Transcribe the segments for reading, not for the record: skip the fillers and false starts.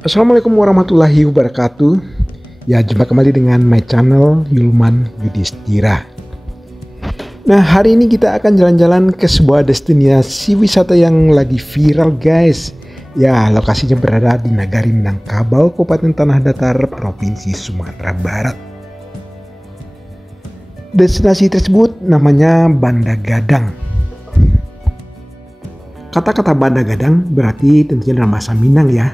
Assalamualaikum warahmatullahi wabarakatuh. Ya, jumpa kembali dengan my channel Yulman Yudhistira. Nah, hari ini kita akan jalan-jalan ke sebuah destinasi wisata yang lagi viral, guys. Ya, lokasinya berada di Nagari Minangkabau, Kabupaten Tanah Datar, Provinsi Sumatera Barat. Destinasi tersebut namanya Banda Gadang. Kata-kata Banda Gadang berarti tentunya dalam bahasa Minang ya.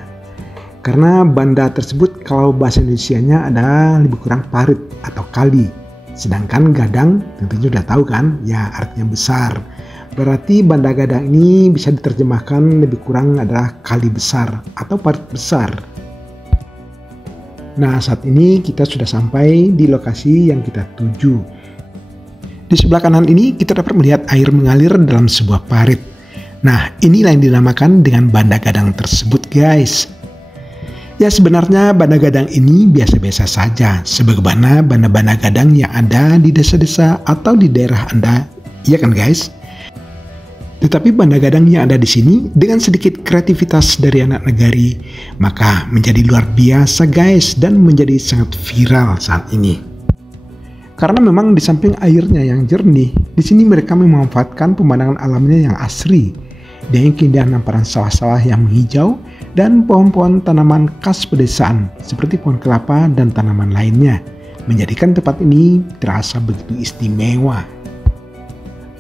Karena banda tersebut kalau bahasa Indonesianya ada lebih kurang parit atau kali. Sedangkan gadang tentunya sudah tahu kan, ya artinya besar. Berarti Banda Gadang ini bisa diterjemahkan lebih kurang adalah kali besar atau parit besar. Nah, saat ini kita sudah sampai di lokasi yang kita tuju. Di sebelah kanan ini kita dapat melihat air mengalir dalam sebuah parit. Nah, inilah yang dinamakan dengan Banda Gadang tersebut, guys. Ya, sebenarnya Banda Gadang ini biasa-biasa saja, sebagaimana banda-banda gadang yang ada di desa-desa atau di daerah Anda, iya kan guys? Tetapi Banda Gadang yang ada di sini dengan sedikit kreativitas dari anak negari, maka menjadi luar biasa guys dan menjadi sangat viral saat ini. Karena memang di samping airnya yang jernih, di sini mereka memanfaatkan pemandangan alamnya yang asri, dengan keindahan hamparan sawah-sawah yang menghijau dan pohon-pohon tanaman khas pedesaan seperti pohon kelapa dan tanaman lainnya, menjadikan tempat ini terasa begitu istimewa.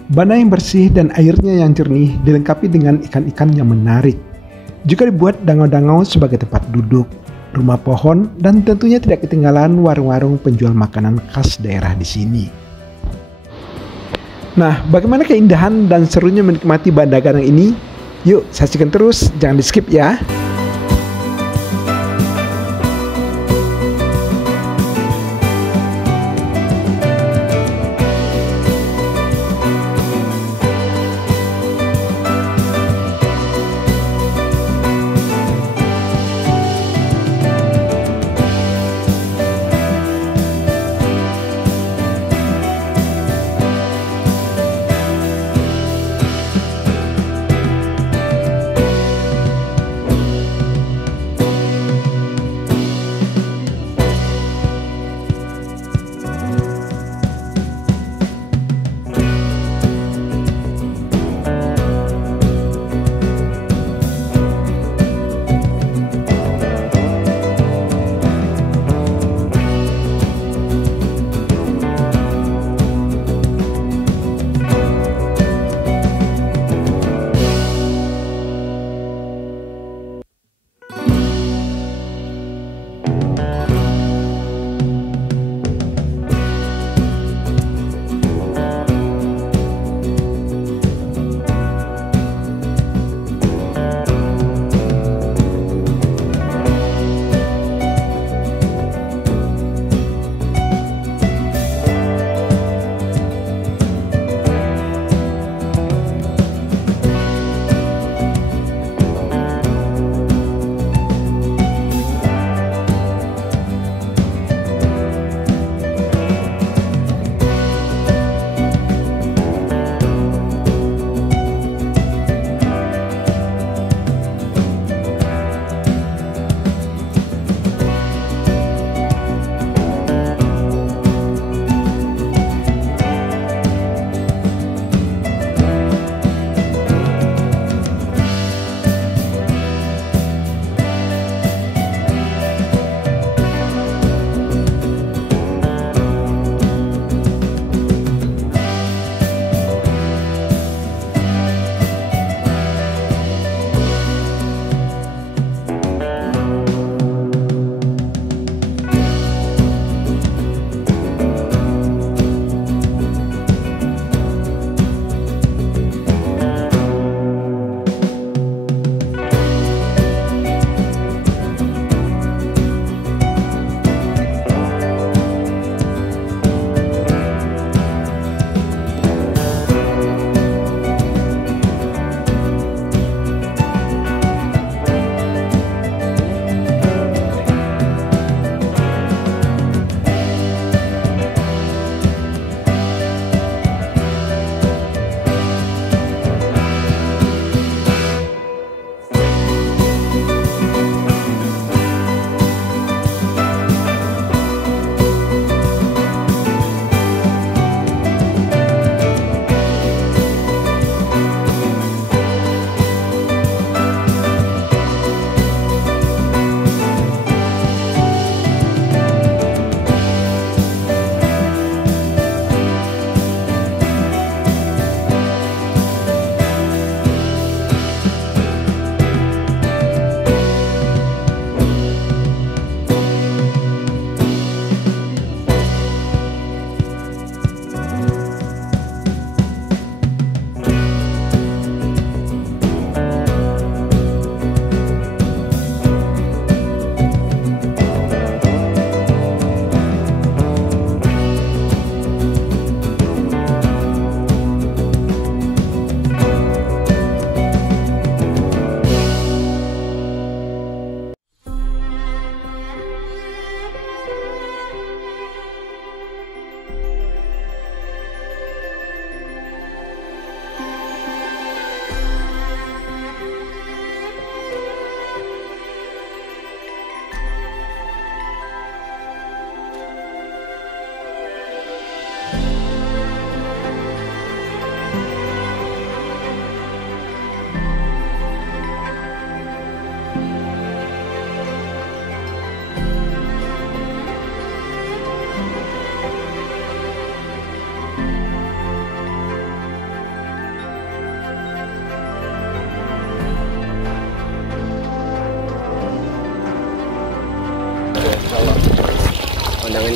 Banda yang bersih dan airnya yang jernih dilengkapi dengan ikan-ikan yang menarik. Juga dibuat dangau-dangau sebagai tempat duduk, rumah pohon, dan tentunya tidak ketinggalan warung-warung penjual makanan khas daerah di sini. Nah, bagaimana keindahan dan serunya menikmati Banda Gadang ini? Yuk, saksikan terus, jangan di skip ya.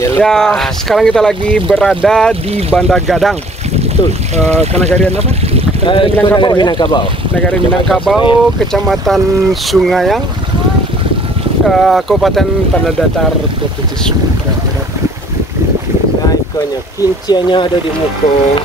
Hanya Ya, lepas. sekarang kita lagi berada di Banda Gadang. Betul. Kanagarian apa? Minangkabau ya. Minangkabau. Nagari Minangkabau, Kecamatan Sungayang, Kabupaten Tanah Datar, Provinsi Sumatera Barat. Nah, ikannya, kinciannya ada di muka.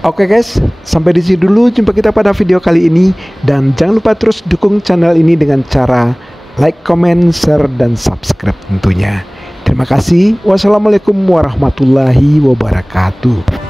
Oke guys, sampai di sini dulu jumpa kita pada video kali ini. Dan jangan lupa terus dukung channel ini dengan cara like, comment, share, dan subscribe tentunya. Terima kasih. Wassalamualaikum warahmatullahi wabarakatuh.